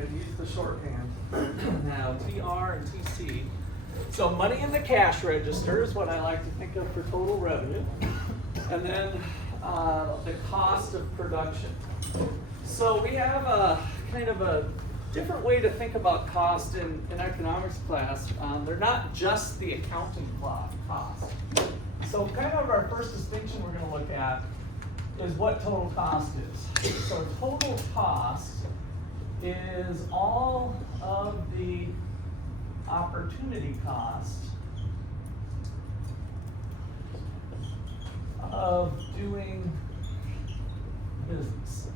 going to use the shorthand now, TR and TC. So money in the cash register is what I like to think of for total revenue. And then the cost of production. So we have a kind of a different way to think about cost in economics class. They're not just the accounting cost. So kind of our first distinction we're going to look at is what total cost is. So total cost is all of the opportunity cost of doing business.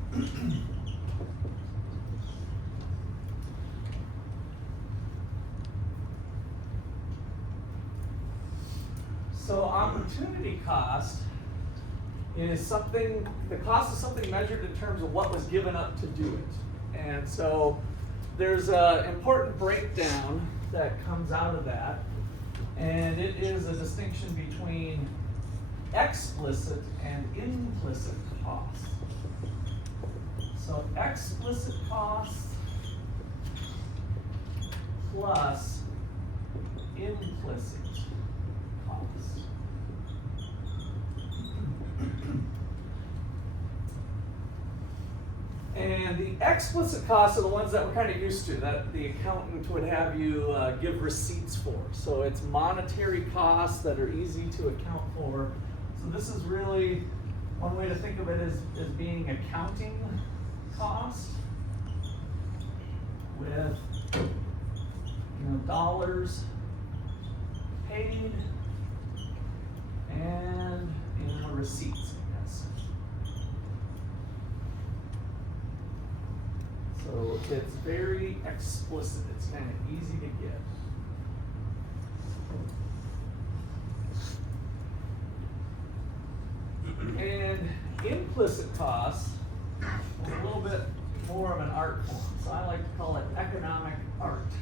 So opportunity cost is something, the cost is something measured in terms of what was given up to do it. And so there's an important breakdown that comes out of that, and it is a distinction between explicit and implicit costs. So explicit costs plus implicit costs. And the explicit costs are the ones that we're kind of used to, that the accountant would have you give receipts for. So it's monetary costs that are easy to account for. So this is really, one way to think of it as being accounting cost with dollars paid and receipts, I guess. So it's very explicit. It's kind of easy to get. And implicit costs is a little bit more of an art form. So I like to call it economic art.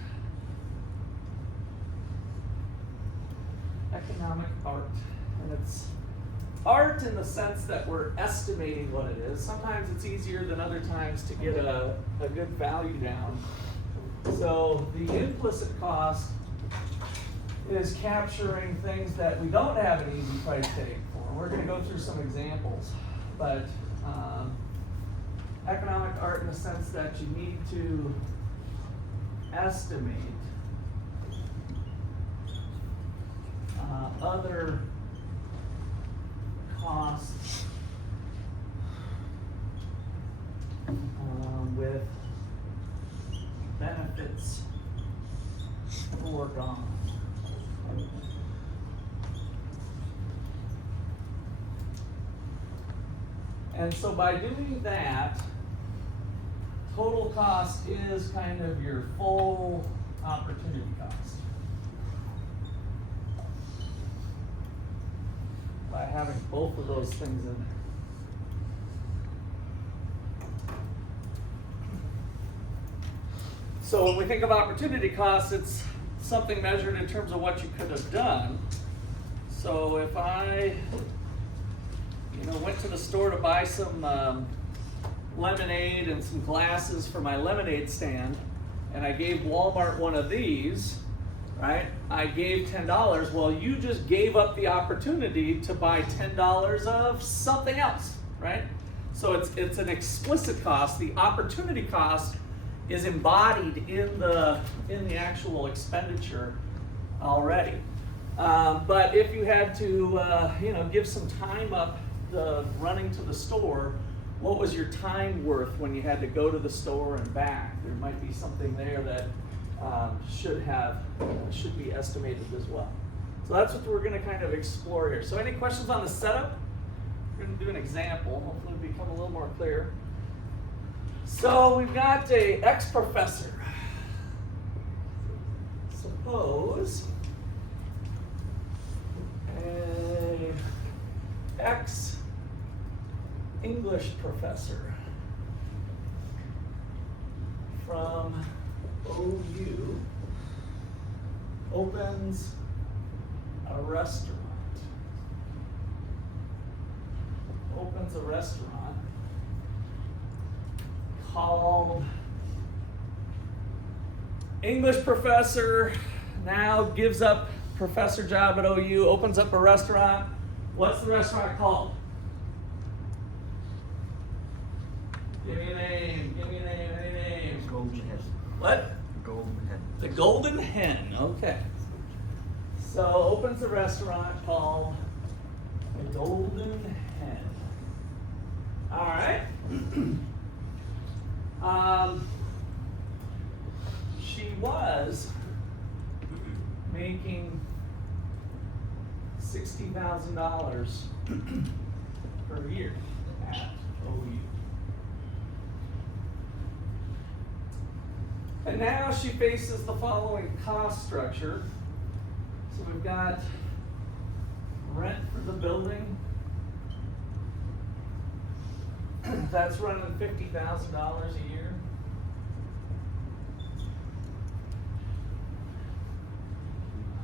Economic art. And it's art in the sense that we're estimating what it is. Sometimes it's easier than other times to get a good value down. So the implicit cost is capturing things that we don't have an easy price tag for. We're going to go through some examples, but economic art in the sense that you need to estimate other costs with benefits foregone. And so by doing that, total cost is kind of your full opportunity cost. By having both of those things in there. So when we think of opportunity costs, it's something measured in terms of what you could have done. So if I went to the store to buy some lemonade and some glasses for my lemonade stand, and I gave Walmart one of these, right? I gave $10. Well, you just gave up the opportunity to buy $10 of something else, right? So it's an explicit cost. The opportunity cost is embodied in the actual expenditure already. But if you had to give some time up running to the store, what was your time worth when you had to go to the store and back? There might be something there that should be estimated as well. So that's what we're going to kind of explore here. So any questions on the setup? We're going to do an example. Hopefully it'll become a little more clear. So we've got a ex-professor. Suppose a ex-English professor from OU opens a restaurant. Called English professor now gives up professor job at OU, opens up a restaurant. What's the restaurant called? Give me a name, give me a name, any name. Golden Hen. What? Golden Hen. The Golden Hen, okay. So opens a restaurant called the Golden Hen. All right. She was making $60,000 per year at OU. And now she faces the following cost structure. So we've got rent for the building. That's running $50,000 a year.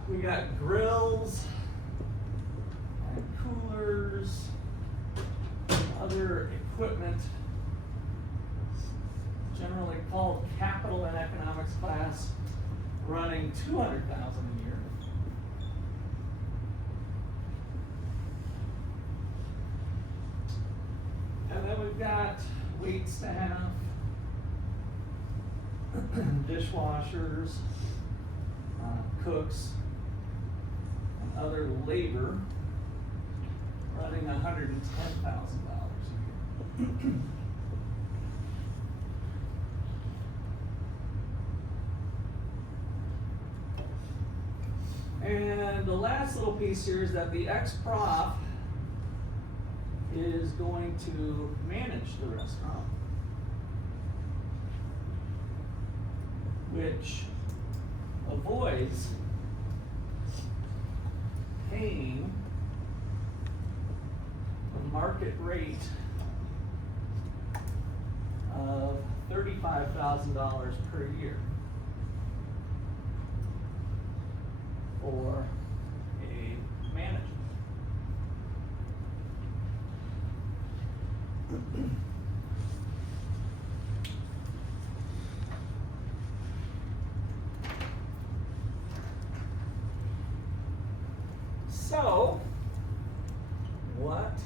We got grills and coolers, other equipment, generally called capital in economics class, running $200,000 a year. And then we've got wait staff, dishwashers, cooks, and other labor running $110,000 a year. And the last little piece here is that the ex-prof is going to manage the restaurant, which avoids paying the market rate of $35,000 per year for a manager. So, what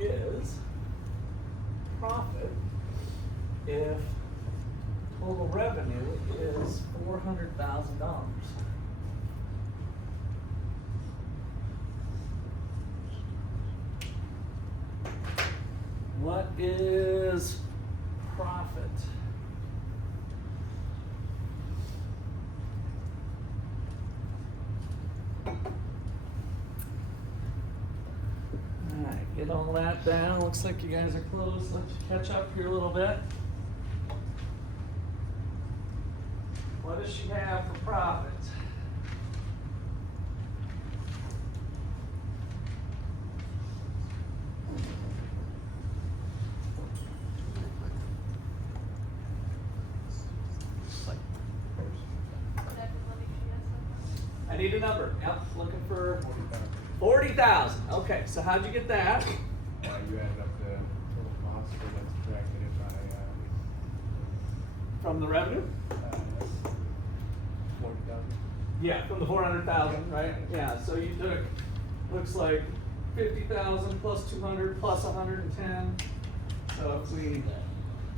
is profit if total revenue is $400,000? What is profit? All right, get all that down. Looks like you guys are close. Let's catch up here a little bit. What does she have for profit? I need a number. Yep, looking for 40,000. Okay, so how'd you get that? You added up the total cost, so that's subtracted it by From the revenue? 40,000. Yeah, from the 400,000, right? Yeah, so you took, looks like 50,000 plus 200 plus 110. So if we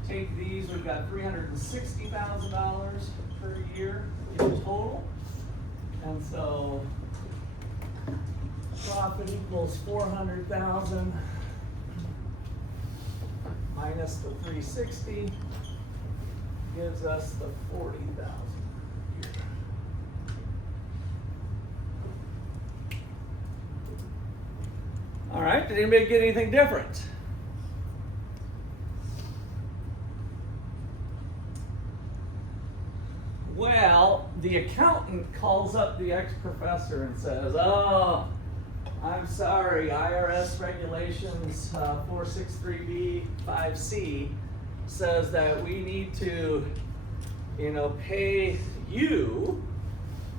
take these, we've got $360,000 per year in total. And so profit equals 400,000 minus the 360 gives us the 40,000 per year. All right, did anybody get anything different? Well, the accountant calls up the ex-professor and says, oh, I'm sorry, IRS regulations 463B 5C says that we need to, pay you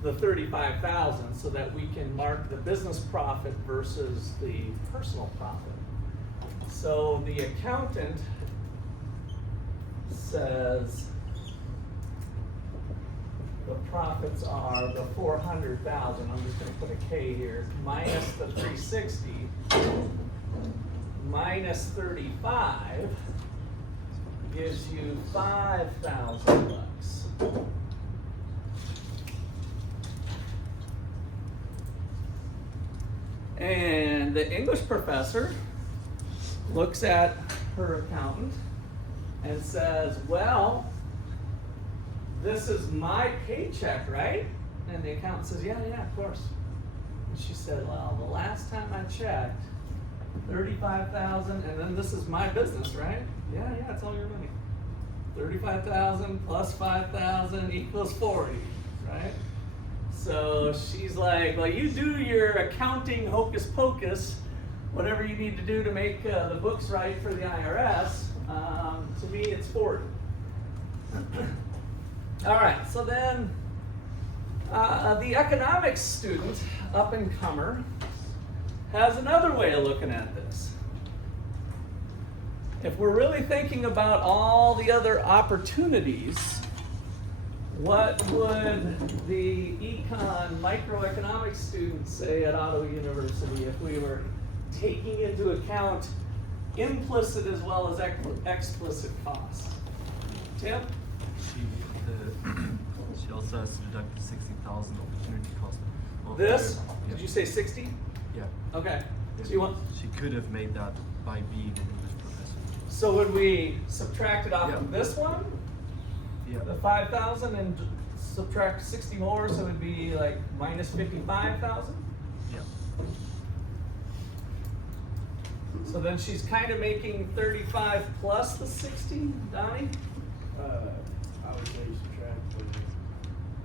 the $35,000 so that we can mark the business profit versus the personal profit. So the accountant says, the profits are the 400,000. I'm just going to put a K here, minus the 360, minus 35 gives you 5,000 bucks. And the English professor looks at her accountant and says, well, this is my paycheck, right? And the accountant says, yeah, of course. And she said, well, the last time I checked, 35,000, and then this is my business, right? Yeah, it's all your money. 35,000 plus 5,000 equals 40, right? So she's like, well, you do your accounting hocus pocus, whatever you need to do to make the books right for the IRS. To me, it's 40. All right, so then the economics student, up-and-comer, has another way of looking at this. If we're really thinking about all the other opportunities, what would the econ microeconomics student say at Otto University if we were taking into account implicit as well as explicit costs? Tim? She also has to deduct the 60,000 opportunity cost. This? Yeah. Did you say 60? Yeah. Okay. Yeah. So you want? She could have made that by being an English professor. So would we subtract it off Yeah. of this one? Yeah. The 5,000 and subtract 60 more, so it would be like minus 55,000? Yeah. So then she's kind of making 35 plus the 60, Donnie? I would say subtract the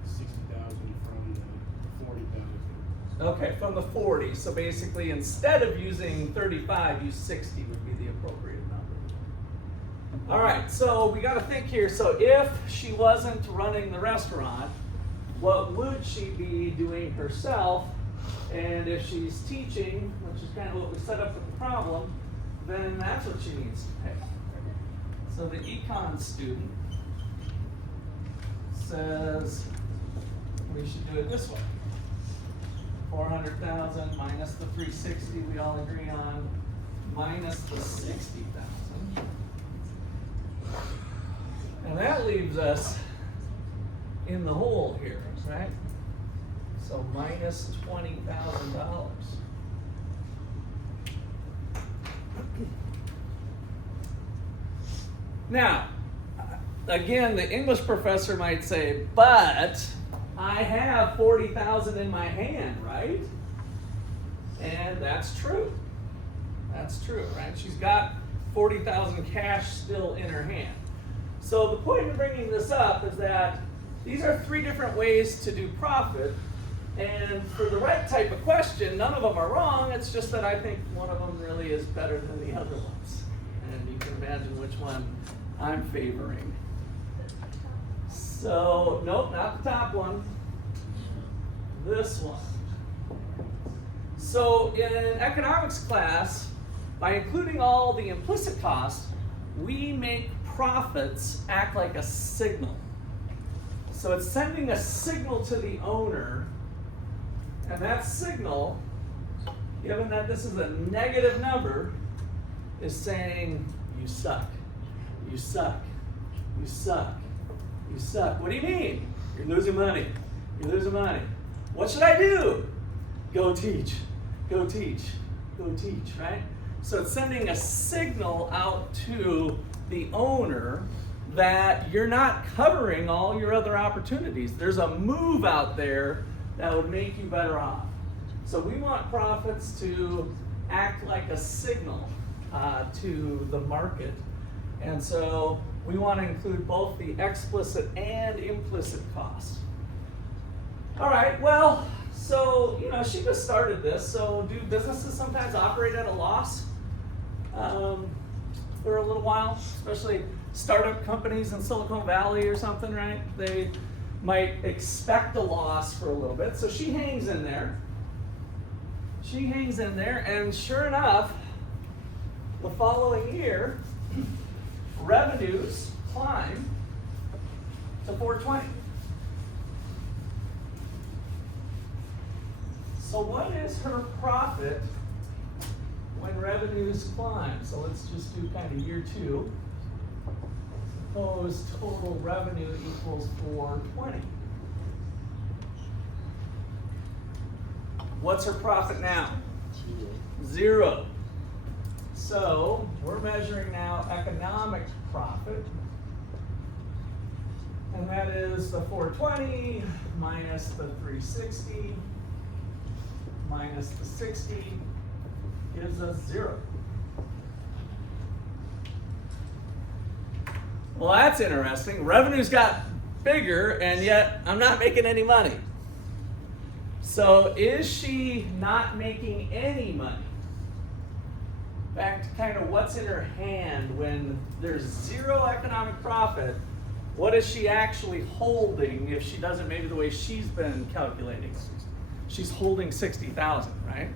60,000 from the 40,000. Okay, from the 40. So basically, instead of using 35, use 60 would be the appropriate number. All right, so we got to think here. So if she wasn't running the restaurant, what would she be doing herself? And if she's teaching, which is kind of what we set up with the problem, then that's what she needs to pay. So the econ student says we should do it this way. 400,000 minus the 360 we all agree on, minus the 60,000. And that leaves us in the hole here, right? So minus $20,000. Now, again, the English professor might say, but I have 40,000 in my hand, right? And that's true. That's true, right? She's got 40,000 cash still in her hand. So the point of bringing this up is that these are three different ways to do profit. And for the right type of question, none of them are wrong. It's just that I think one of them really is better than the other ones. And you can imagine which one I'm favoring. So, nope, not the top one. This one. So in economics class, by including all the implicit costs, we make profits act like a signal. So it's sending a signal to the owner, and that signal, given that this is a negative number, is saying, you suck, you suck, you suck, you suck. What do you mean? You're losing money, you're losing money. What should I do? Go teach, go teach, go teach, right? So it's sending a signal out to the owner that you're not covering all your other opportunities. There's a move out there that would make you better off. So we want profits to act like a signal to the market. And so we want to include both the explicit and implicit costs. All right, well, so, she just started this. So do businesses sometimes operate at a loss for a little while, especially startup companies in Silicon Valley or something, right? They might expect a loss for a little bit. So she hangs in there. She hangs in there, and sure enough, the following year, revenues climb to 420. So what is her profit when revenues climb? So let's just do kind of year 2. Suppose total revenue equals 420. What's her profit now? 0. So we're measuring now economic profit. And that is the 420 minus the 360 minus the 60 gives us 0. Well, that's interesting. Revenues got bigger, and yet I'm not making any money. So is she not making any money? Back to kind of what's in her hand when there's 0 economic profit. What is she actually holding if she does it maybe the way she's been calculating? She's holding 60,000, right?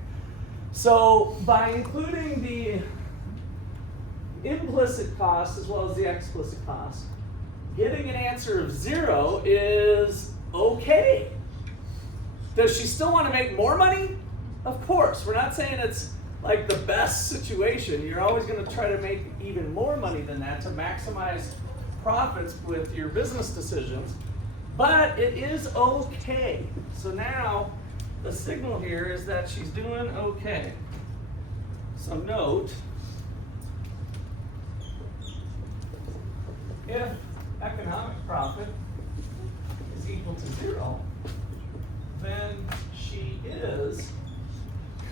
So by including the implicit cost as well as the explicit cost, getting an answer of 0 is okay. Does she still want to make more money? Of course. We're not saying it's like the best situation. You're always going to try to make even more money than that to maximize profits with your business decisions, but it is okay. So now the signal here is that she's doing okay. So note, if economic profit is equal to 0, then she is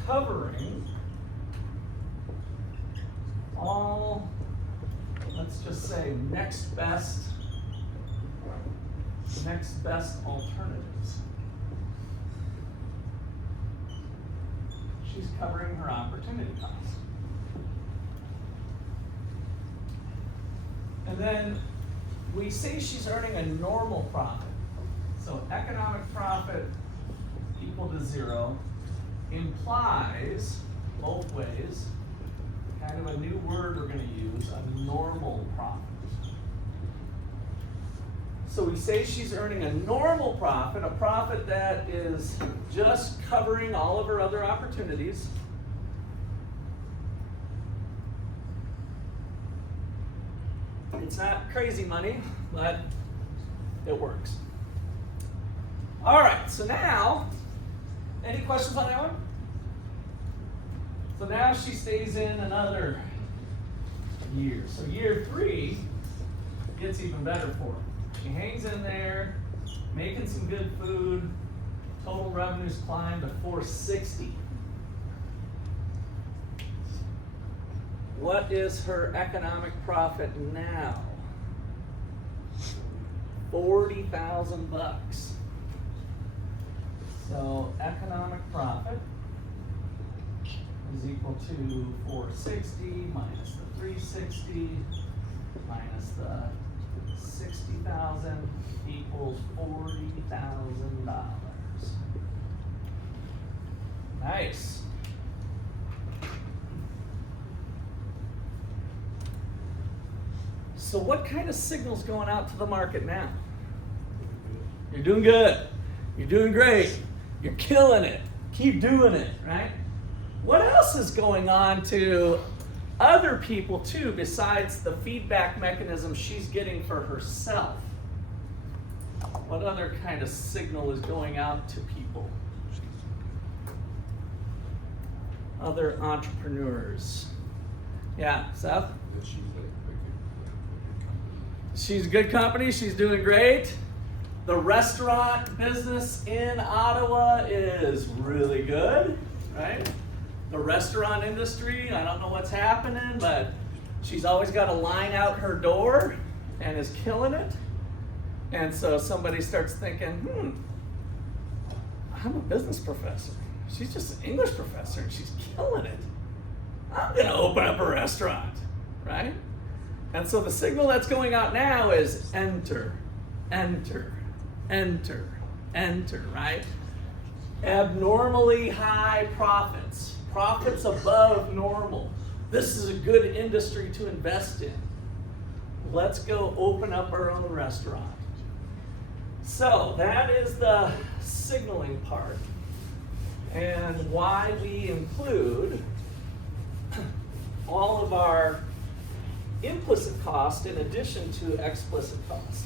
covering all, let's just say, next best alternatives. She's covering her opportunity cost. And then we say she's earning a normal profit. So economic profit equal to 0 implies both ways kind of a new word we're going to use, a normal profit. So we say she's earning a normal profit, a profit that is just covering all of her other opportunities. It's not crazy money, but it works. All right, so now, any questions on that one? So now she stays in another year. So year 3 gets even better for her. She hangs in there, making some good food. Total revenues climb to 460. What is her economic profit now? $40,000. So economic profit is equal to 460 minus the 360 minus the 60,000 equals $40,000. Nice. So what kind of signal's going out to the market now? You're doing good. You're doing great. You're killing it. Keep doing it, right? What else is going on to other people too besides the feedback mechanism she's getting for herself? What other kind of signal is going out to people? Other entrepreneurs. Yeah, Seth? She's a good company. She's doing great. The restaurant business in Ottawa is really good, right? The restaurant industry, I don't know what's happening, but she's always got a line out her door and is killing it. And so somebody starts thinking, I'm a business professor. She's just an English professor and she's killing it. I'm gonna open up a restaurant, right? And so the signal that's going out now is enter, enter, enter, enter, right? Abnormally high profits, profits above normal. This is a good industry to invest in. Let's go open up our own restaurant. So that is the signaling part. and why we include all of our implicit cost in addition to explicit cost.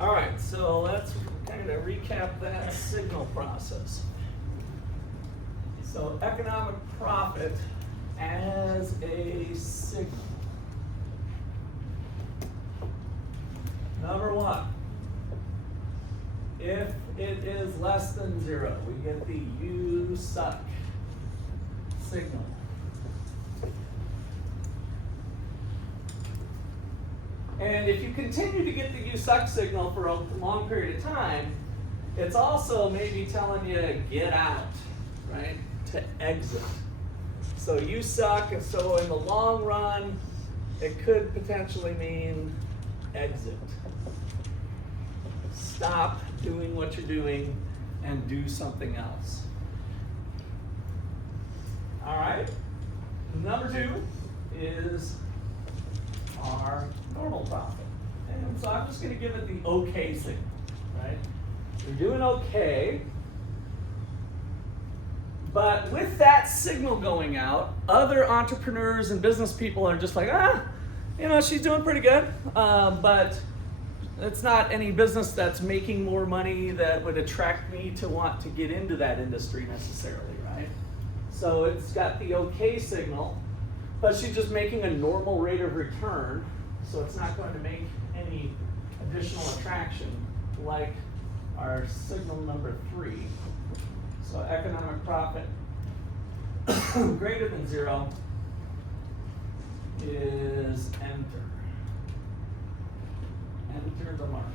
All right, so let's kind of recap that signal process. So economic profit as a signal. Number one, if it is less than 0, we get the you suck signal. And if you continue to get the you suck signal for a long period of time, it's also maybe telling you to get out, right? To exit. So you suck, and so in the long run, it could potentially mean exit. Stop doing what you're doing and do something else. All right. Number 2 is our normal profit. And so I'm just going to give it the okay signal, right? You're doing okay. But with that signal going out, other entrepreneurs and business people are just like, she's doing pretty good. But it's not any business that's making more money that would attract me to want to get into that industry necessarily, right? So it's got the okay signal, but she's just making a normal rate of return, so it's not going to make any additional attraction like our signal number 3. So economic profit greater than 0 is enter. Enter the market.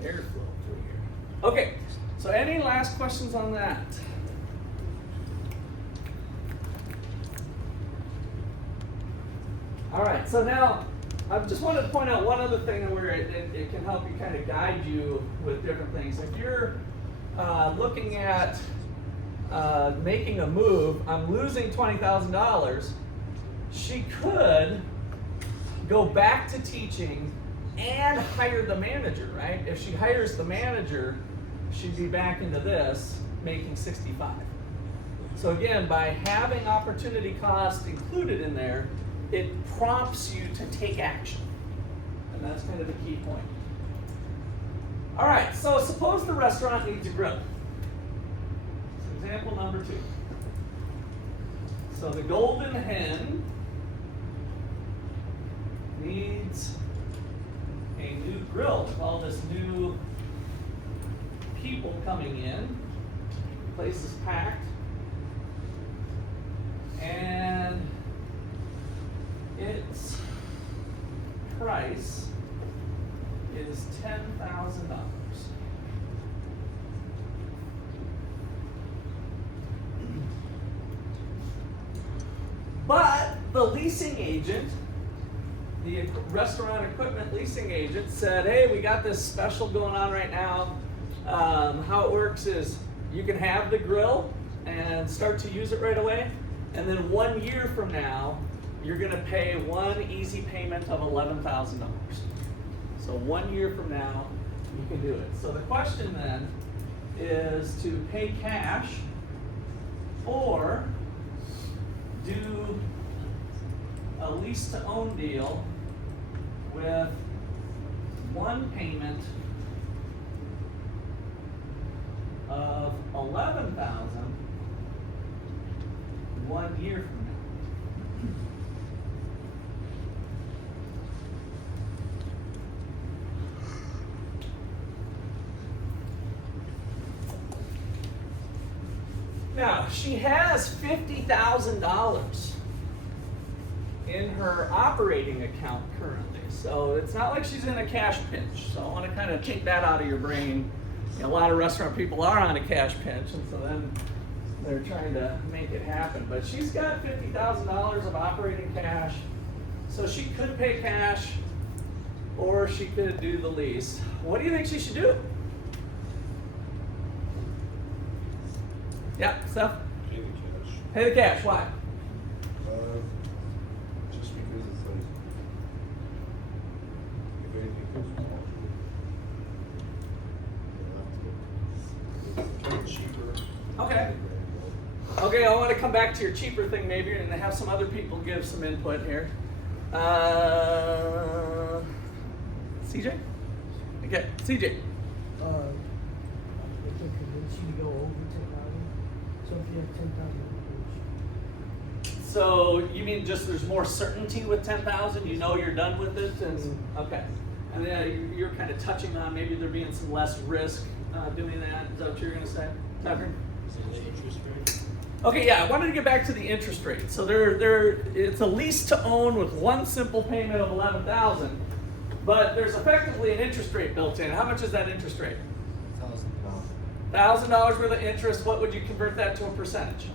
Airflow through here. Okay, so any last questions on that? All right, so now I just wanted to point out one other thing where it can help you kind of guide you with different things. If you're looking at making a move, I'm losing $20,000, she could go back to teaching and hire the manager, right? If she hires the manager, she'd be back into this, making 65. So again, by having opportunity cost included in there, it prompts you to take action. And that's kind of the key point. All right, so suppose the restaurant needs a grill. Example number 2. So the Golden Hen needs a new grill with all this new people coming in. The place is packed. And its price is $10,000. But the leasing agent, the restaurant equipment leasing agent, said, hey, we got this special going on right now. How it works is you can have the grill and start to use it right away, and then 1 year from now, you're going to pay one easy payment of $11,000. So 1 year from now, you can do it. So the question then is to pay cash or do a lease to own deal with one payment of $11,000 1 year from now. Now, she has $50,000 in her operating account currently. So it's not like she's in a cash pinch. So I want to kind of take that out of your brain. You know, a lot of restaurant people are on a cash pinch, and so then they're trying to make it happen. But she's got $50,000 of operating cash. So she could pay cash or she could do the lease. What do you think she should do? Yeah, Steph? Pay the cash. Pay the cash. Why? Okay. Okay, I want to come back to your cheaper thing maybe and have some other people give some input here. CJ? Okay, CJ. If they convince you to go over 10,000, so if you have 10,000, So you mean just there's more certainty with 10,000? You know you're done with it, and okay. And then you're kind of touching on maybe there being some less risk doing that. Is that what you're going to say, Tucker? Okay, yeah. I wanted to get back to the interest rate. So it's a lease to own with one simple payment of 11,000, but there's effectively an interest rate built in. How much is that interest rate? $1,000 worth of interest. What would you convert that to a percentage?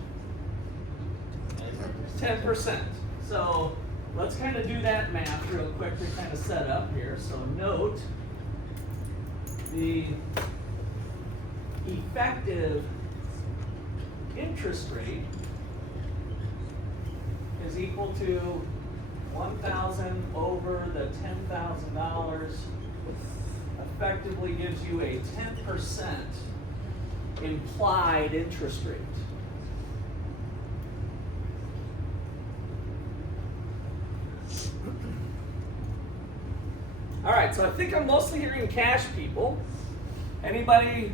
10%. So let's kind of do that math real quick to kind of set up here. So note the effective interest rate is equal to 1,000 over the $10,000. Effectively gives you a 10% implied interest rate. All right, so I think I'm mostly hearing cash people. Anybody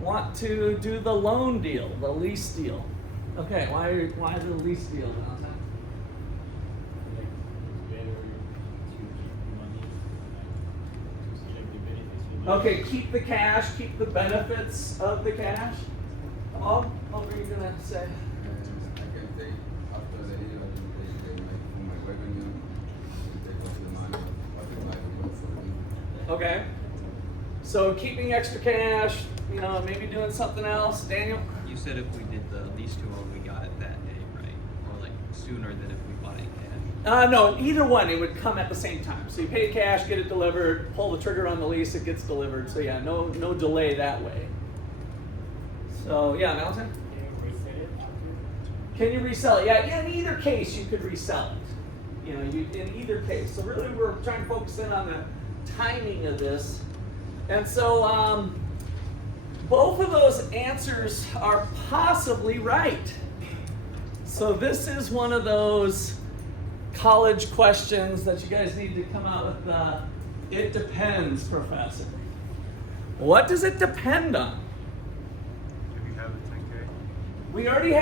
want to do the loan deal, the lease deal? Okay, why the lease deal, Valentine? Okay, keep the cash, keep the benefits of the cash. What were you gonna say? I can take after the deal, I can take my revenue, take off the money, what it might be for me. Okay. So keeping extra cash, maybe doing something else. Daniel? You said if we did the lease to own, we got it that day, right? Or like sooner than if we bought it in cash? No, either one, it would come at the same time. So you pay cash, get it delivered, pull the trigger on the lease, it gets delivered. So yeah, no delay that way. So yeah, Valentine? Can you resell it? Yeah, in either case you could resell it. In either case. So really we're trying to focus in on the timing of this. And so both of those answers are possibly right. So this is one of those college questions that you guys need to come out with it depends, professor. What does it depend on? Do we have the 10K? We already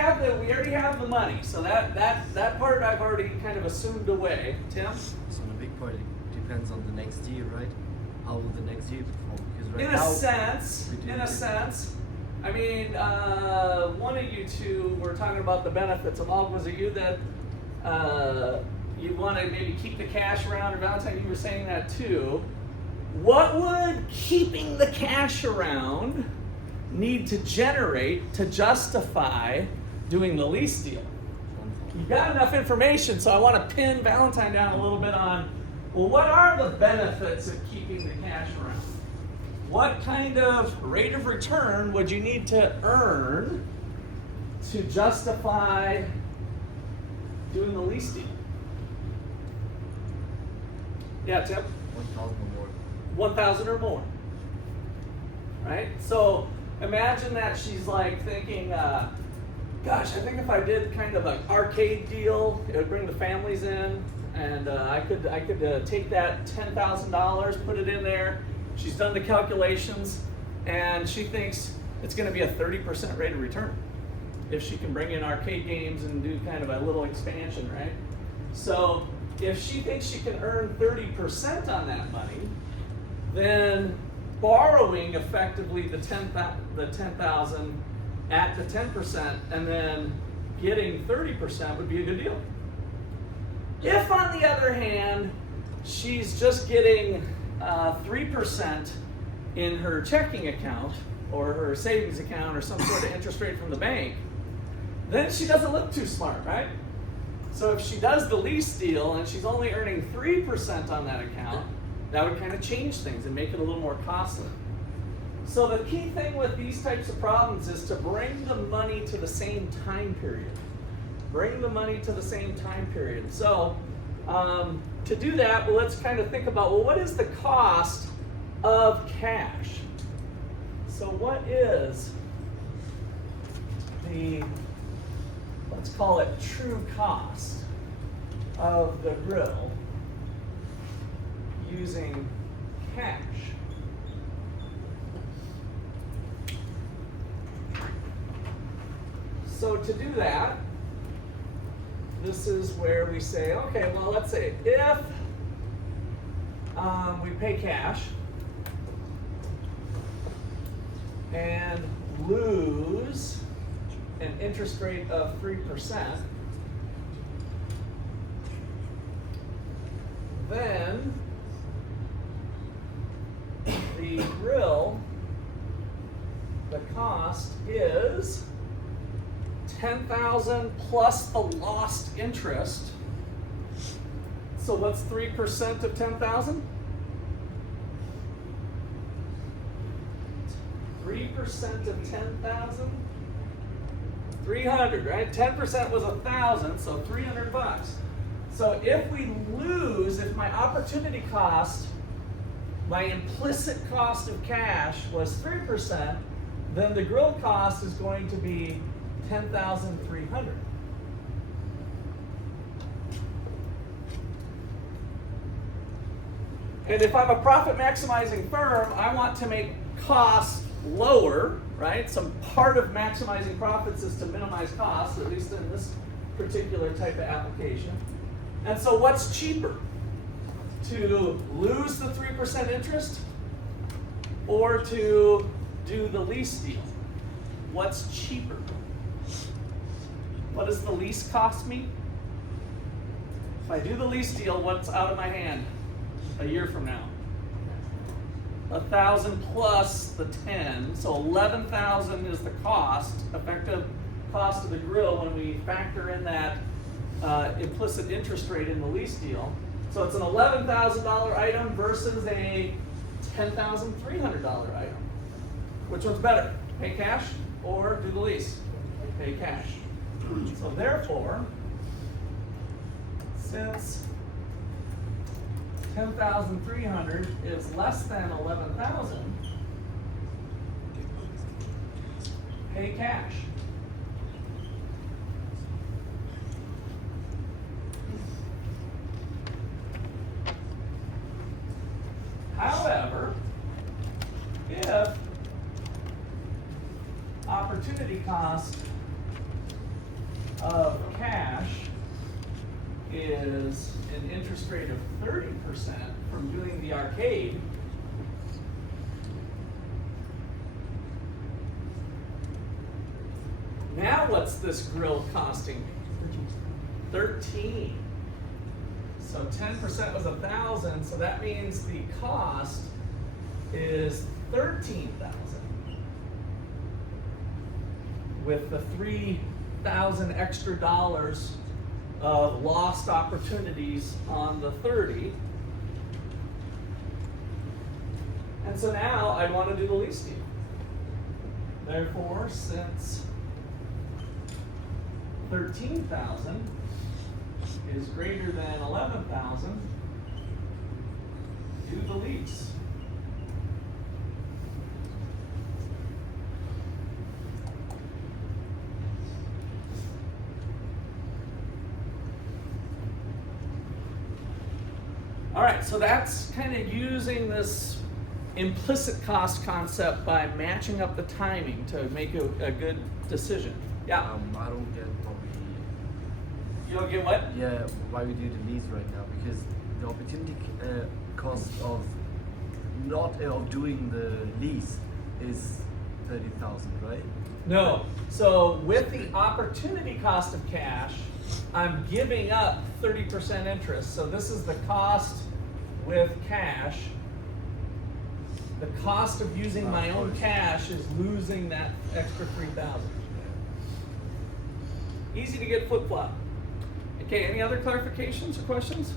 have the money. So that part I've already kind of assumed away. Tim? So the big part, it depends on the next year, right? How will the next year perform? Because right In a sense. I mean, one of you two were talking about the benefits. Amal, was it you that you want to maybe keep the cash around, or Valentine, you were saying that too. What would keeping the cash around need to generate to justify doing the lease deal? You've got enough information, so I want to pin Valentine down a little bit on, well, what are the benefits of keeping the cash around? What kind of rate of return would you need to earn to justify doing the lease deal? Yeah, Tim? 1,000 or more. 1,000 or more. Right? So imagine that she's like thinking, gosh, I think if I did kind of an arcade deal, it would bring the families in, and I could take that $10,000, put it in there. She's done the calculations, and she thinks it's going to be a 30% rate of return if she can bring in arcade games and do kind of a little expansion, right? So if she thinks she can earn 30% on that money, then borrowing effectively the 10,000 at the 10% and then getting 30% would be a good deal. If, on the other hand, she's just getting 3% in her checking account or her savings account or some sort of interest rate from the bank, then she doesn't look too smart, right? So if she does the lease deal and she's only earning 3% on that account, that would kind of change things and make it a little more costly. So the key thing with these types of problems is to bring the money to the same time period. Bring the money to the same time period. So to do that, well, let's kind of think about, well, what is the cost of cash? So what is the, let's call it true cost of the grill using cash. So to do that, this is where we say, okay, well, let's say if we pay cash and lose an interest rate of 3%, then the grill, the cost is 10,000 plus the lost interest. So what's 3% of 10,000? 3% of 10,000? 300, right? 10% was 1,000, so 300 bucks. So if we lose, if my opportunity cost, my implicit cost of cash was 3%, then the grill cost is going to be 10,300. And if I'm a profit maximizing firm, I want to make costs lower, right? Some part of maximizing profits is to minimize costs, at least in this particular type of application. And so what's cheaper? To lose the 3% interest or to do the lease deal? What's cheaper? What does the lease cost me? If I do the lease deal, what's out of my hand a year from now? 1,000 plus the 10, so 11,000 is the cost, effective cost of the grill when we factor in that implicit interest rate in the lease deal. So it's an $11,000 item versus a $10,300 item. Which one's better? Pay cash or do the lease? Pay cash. So therefore, since 10,300 is less than 11,000, pay cash. However, if opportunity cost of cash is an interest rate of 30% from doing the arcade, now what's this grill costing me? 13. So 10% was 1,000, so that means the cost is 13,000. With the 3,000 extra dollars of lost opportunities on the 30. And so now I want to do the lease deal. Therefore, since 13,000 is greater than 11,000, do the lease. All right, so that's kind of using this implicit cost concept by matching up the timing to make a good decision. Yeah? I don't get what You don't get what? yeah, why we do the lease right now, because the opportunity cost of not of doing the lease is 30,000, right? No. So with the opportunity cost of cash, I'm giving up 30% interest. So this is the cost with cash. The cost of using my own cash is losing that extra 3,000. Easy to get flip-flop. Okay, any other clarifications or questions?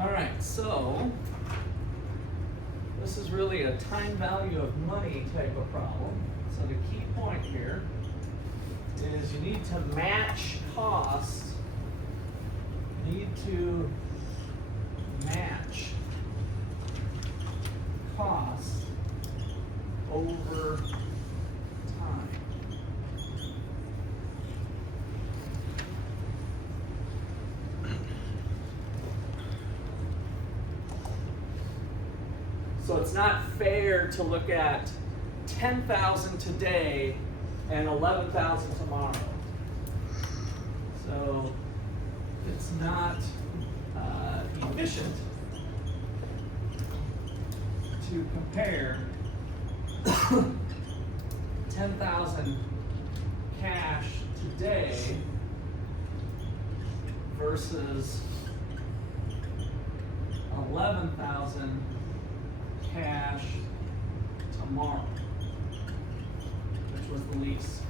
All right, so this is really a time value of money type of problem. So the key point here is you need to match costs. Need to match costs over time. So it's not fair to look at 10,000 today and 11,000 tomorrow. So it's not efficient to compare 10,000 cash today versus 11,000 cash tomorrow, which was the lease.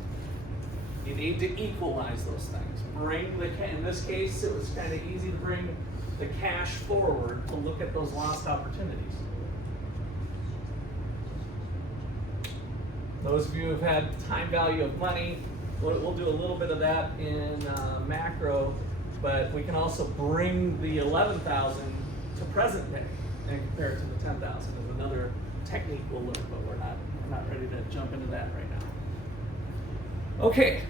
You need to equalize those things. Bring the in this case, it was kind of easy to bring the cash forward to look at those lost opportunities. Those of you who've had time value of money, we'll do a little bit of that in macro, but we can also bring the 11,000 to present day and compare it to the 10,000. Is another technique we'll learn, but we're not ready to jump into that right now. Okay.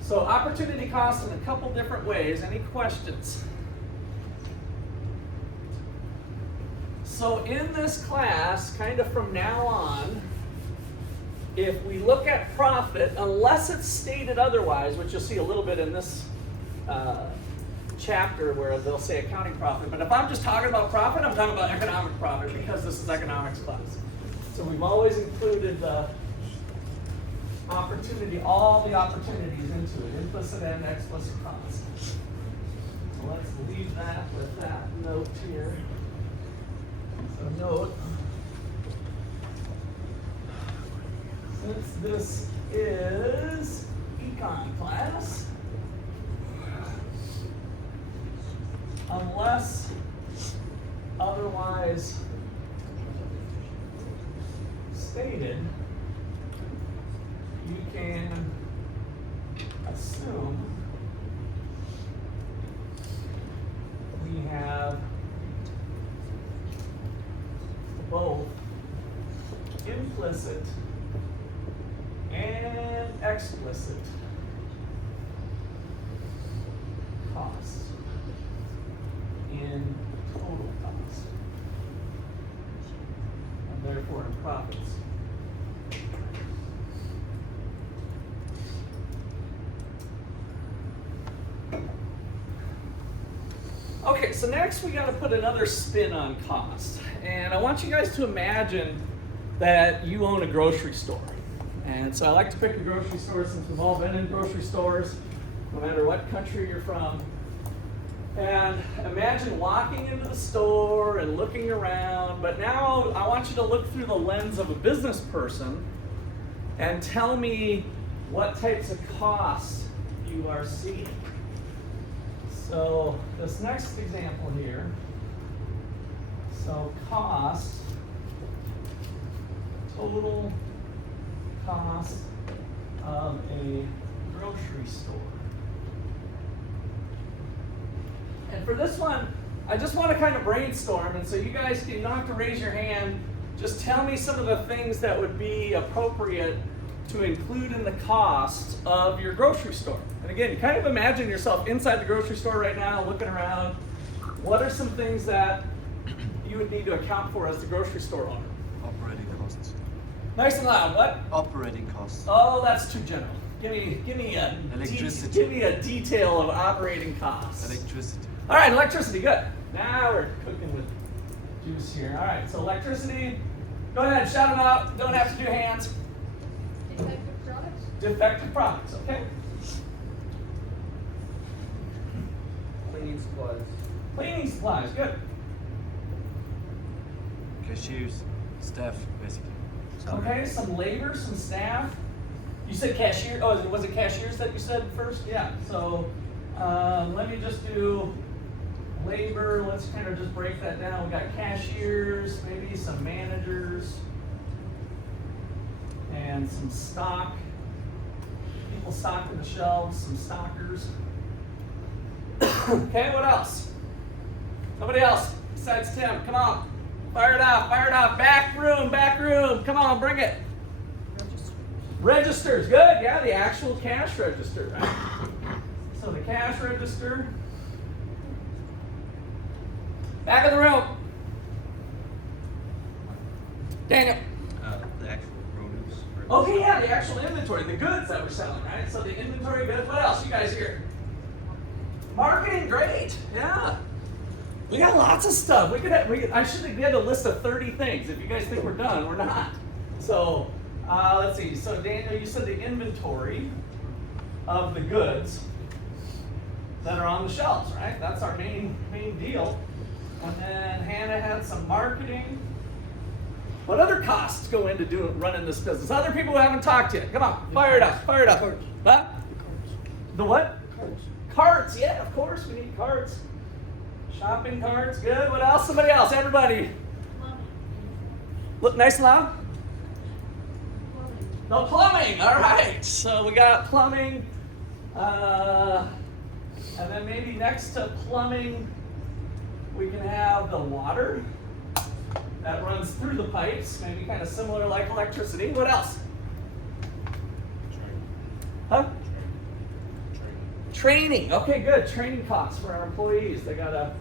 So opportunity cost in a couple different ways. Any questions? So in this class, kind of from now on, if we look at profit, unless it's stated otherwise, which you'll see a little bit in this chapter where they'll say accounting profit, but if I'm just talking about profit, I'm talking about economic profit because this is economics class. So we've always included the opportunity, all the opportunities into it, implicit and explicit costs. So let's leave that with that note here. So note, since this is econ class, unless otherwise stated, you can assume we have both implicit and explicit costs in total costs, and therefore in profits. Okay, so next we got to put another spin on cost. And I want you guys to imagine that you own a grocery store. And so I like to pick a grocery store since we've all been in grocery stores, no matter what country you're from. And imagine walking into the store and looking around, but now I want you to look through the lens of a business person and tell me what types of costs you are seeing. So this next example here, so cost, total cost of a grocery store. And for this one, I just want to kind of brainstorm, and so you guys, you don't have to raise your hand, just tell me some of the things that would be appropriate to include in the cost of your grocery store. And again, you kind of imagine yourself inside the grocery store right now, looking around. What are some things that you would need to account for as the grocery store owner? Operating costs. Nice and loud, what? Operating costs. Oh, that's too general. Give me a Electricity. give me a detail of operating costs. Electricity. All right, electricity, good. Now we're cooking with juice here. All right, so electricity, go ahead, shout them out. Don't have to do hands. Defective products? Defective products, okay? Cleaning supplies. Cleaning supplies, good. Cashiers. Staff, basically. Okay, some labor, some staff. You said cashier, oh, was it cashiers that you said first? Yeah, so let me just do labor. Let's kind of just break that down. We got cashiers, maybe some managers, and some stock. People stocking the shelves, some stockers. Okay, what else? Somebody else besides Tim, come on. Fire it off, fire it off. Back room. Come on, bring it. Registers, good. Yeah, the actual cash register, right? So the cash register. Back of the room. Daniel. The actual produce. Okay, yeah, the actual inventory, the goods that we're selling, right? So the inventory goods. What else, you guys here? Marketing, great. Yeah. We got lots of stuff. I should get a list of 30 things. If you guys think we're done, we're not. So let's see. So Daniel, you said the inventory of the goods that are on the shelves, right? That's our main deal. And then Hannah had some marketing. What other costs go into running this business? Other people who haven't talked yet. Come on, fire it up. Carts. Huh? The what? Carts. Carts, yeah, of course we need carts. Shopping carts, good. What else? Somebody else, everybody. Look nice and loud. No, plumbing, all right. So we got plumbing. And then maybe next to plumbing, we can have the water that runs through the pipes, maybe kind of similar like electricity. What else? Huh? Training. Okay, good. Training costs for our employees. They gotta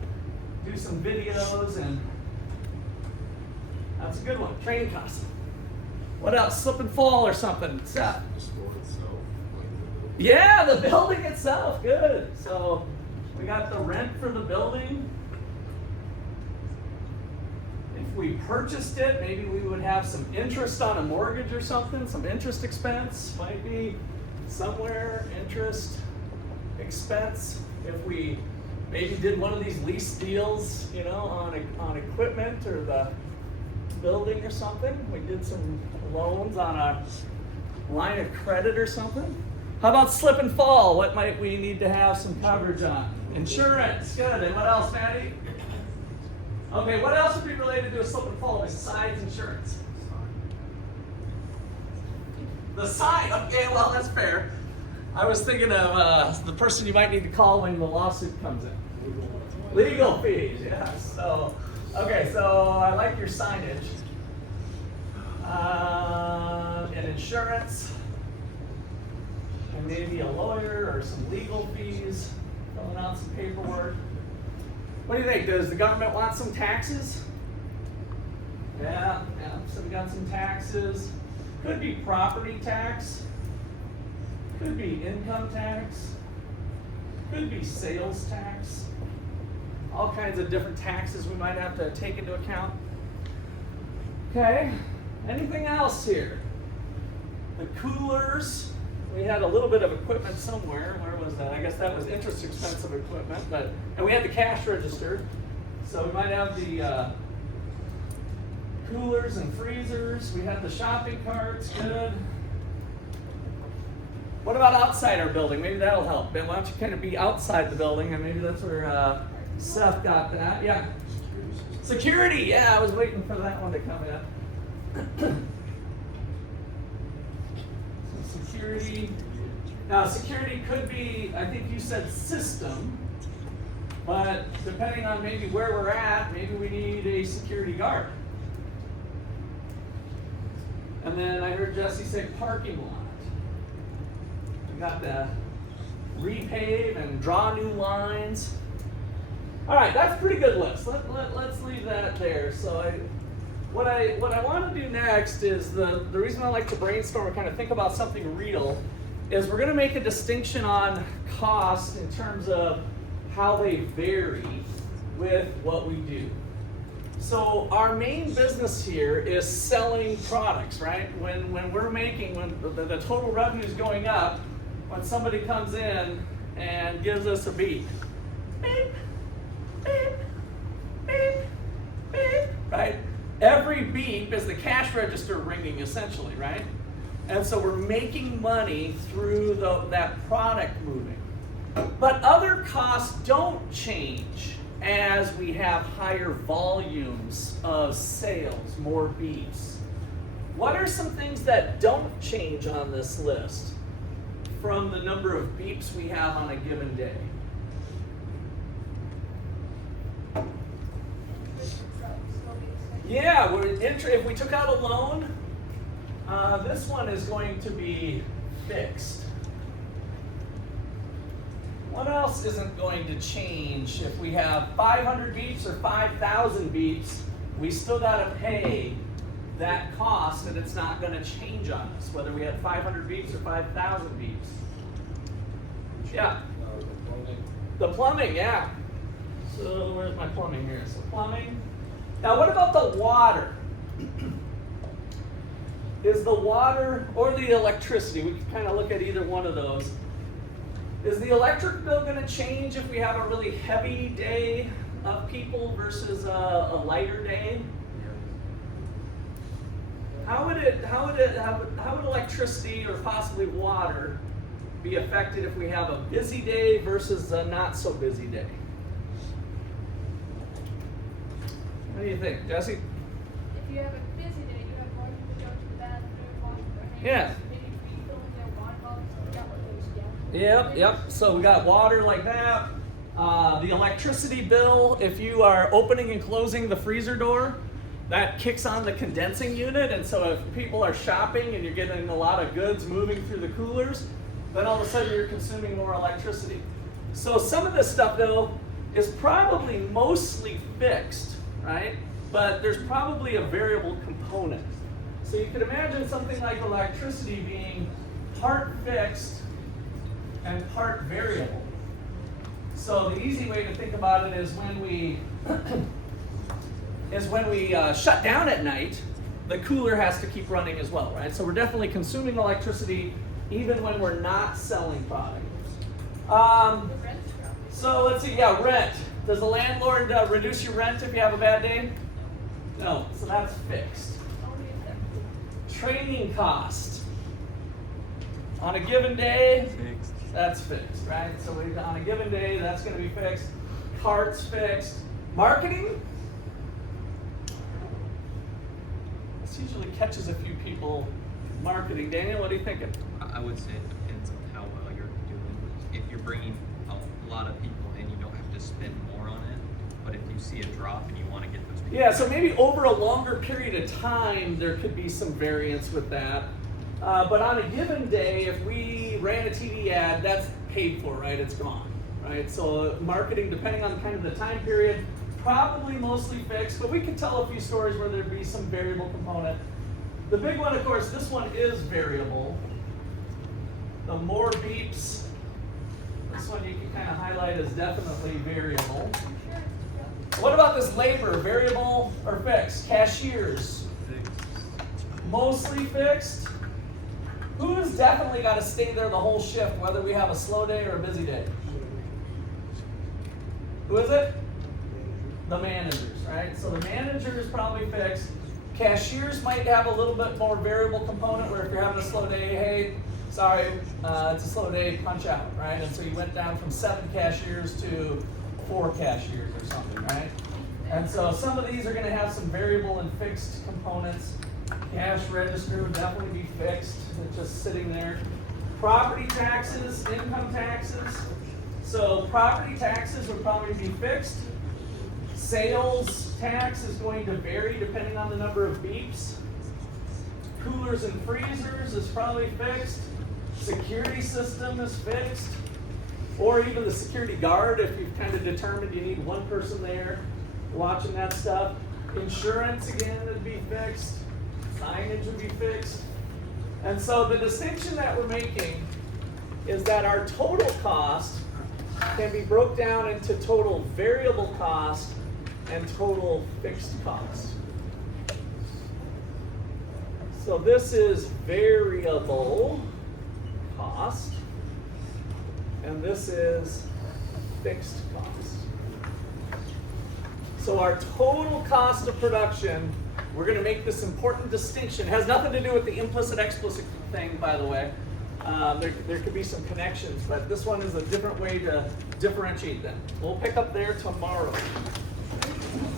do some videos, and that's a good one. Training costs. What else? Slip and fall or something. Seth. The store itself, like the building. Yeah, the building itself. Good. So we got the rent for the building. If we purchased it, maybe we would have some interest on a mortgage or something, some interest expense. Might be somewhere interest expense. If we maybe did one of these lease deals, you know, on equipment or the building or something. We did some loans on a line of credit or something. How about slip and fall? What might we need to have some coverage on? Insurance, good. And what else, Maddie? Okay, what else would be related to a slip and fall besides insurance? The sign, okay, well, that's fair. I was thinking of the person you might need to call when the lawsuit comes in. Legal fees, yes. So, okay, so I like your signage. And insurance. And maybe a lawyer or some legal fees, filling out some paperwork. What do you think? Does the government want some taxes? Yeah, so we got some taxes. Could be property tax. Could be income tax. Could be sales tax. All kinds of different taxes we might have to take into account. Okay, anything else here? The coolers. We had a little bit of equipment somewhere. Where was that? I guess that was interest expensive equipment, and we had the cash register. So we might have the coolers and freezers. We have the shopping carts, good. What about outside our building? Maybe that'll help. Why don't you kind of be outside the building, and maybe that's where Seth got that. Yeah. Security, yeah, I was waiting for that one to come in. Security. Now, security could be, I think you said system, but depending on maybe where we're at, maybe we need a security guard. And then I heard Jesse say parking lot. We got the repave and draw new lines. All right, that's a pretty good list. Let's leave that there. So what I want to do next is the reason I like to brainstorm and kind of think about something real is we're going to make a distinction on cost in terms of how they vary with what we do. So our main business here is selling products, right? When the total revenue is going up, when somebody comes in and gives us a beep, beep, beep, beep, beep, right? Every beep is the cash register ringing essentially, right? And so we're making money through that product moving. But other costs don't change as we have higher volumes of sales, more beeps. What are some things that don't change on this list from the number of beeps we have on a given day? Yeah, if we took out a loan, this one is going to be fixed. What else isn't going to change? If we have 500 beeps or 5,000 beeps, we still got to pay that cost, and it's not going to change on us, whether we had 500 beeps or 5,000 beeps. Yeah. The plumbing, yeah. So where's my plumbing here? So plumbing. Now what about the water? Is the water or the electricity? We can kind of look at either one of those. Is the electric bill going to change if we have a really heavy day of people versus a lighter day? How would electricity or possibly water be affected if we have a busy day versus a not so busy day? What do you think, Jesse? If you have a busy day, you have more people go to the bathroom, wash their hands. Yeah. Maybe refilling their water bottles. Got what those get. Yep. So we got water like that. The electricity bill, if you are opening and closing the freezer door, that kicks on the condensing unit, and so if people are shopping and you're getting a lot of goods moving through the coolers, then all of a sudden you're consuming more electricity. So some of this stuff though is probably mostly fixed, right? But there's probably a variable component. So you could imagine something like electricity being part fixed and part variable. So the easy way to think about it is when we shut down at night, the cooler has to keep running as well, right? So we're definitely consuming electricity even when we're not selling product. The rent's probably. So let's see, yeah, rent. Does the landlord reduce your rent if you have a bad day? No, so that's fixed. Only if they're Training cost. On a given day, Fixed. that's fixed, right? So on a given day, that's going to be fixed. Cart's fixed. Marketing? This usually catches a few people. Marketing. Daniel, what are you thinking? I would say it depends on how well you're doing. If you're bringing a lot of people in, you don't have to spend more on it. But if you see a drop and you want to get those people, Yeah, so maybe over a longer period of time, there could be some variance with that. But on a given day, if we ran a TV ad, that's paid for, right? It's gone, right? So marketing, depending on kind of the time period, probably mostly fixed, but we could tell a few stories where there'd be some variable component. The big one, of course, this one is variable. The more beeps, this one you can kind of highlight as definitely variable. Insurance. What about this labor, variable or fixed? Cashiers, Fixed. mostly fixed. Who's definitely got to stay there the whole shift, whether we have a slow day or a busy day? Who is it? The managers, right? So the manager is probably fixed. Cashiers might have a little bit more variable component where if you're having a slow day, hey, sorry, it's a slow day, punch out, right? And so you went down from 7 cashiers to 4 cashiers or something, right? And so some of these are going to have some variable and fixed components. Cash register would definitely be fixed, it's just sitting there. Property taxes, income taxes. So property taxes would probably be fixed. Sales tax is going to vary depending on the number of beeps. Coolers and freezers is probably fixed. Security system is fixed. Or even the security guard if you've kind of determined you need one person there watching that stuff. Insurance again would be fixed. Signage would be fixed. And so the distinction that we're making is that our total cost can be broke down into total variable cost and total fixed cost. So this is variable cost, and this is fixed cost. So our total cost of production, we're going to make this important distinction. It has nothing to do with the implicit explicit thing, by the way. There could be some connections, but this one is a different way to differentiate them. We'll pick up there tomorrow.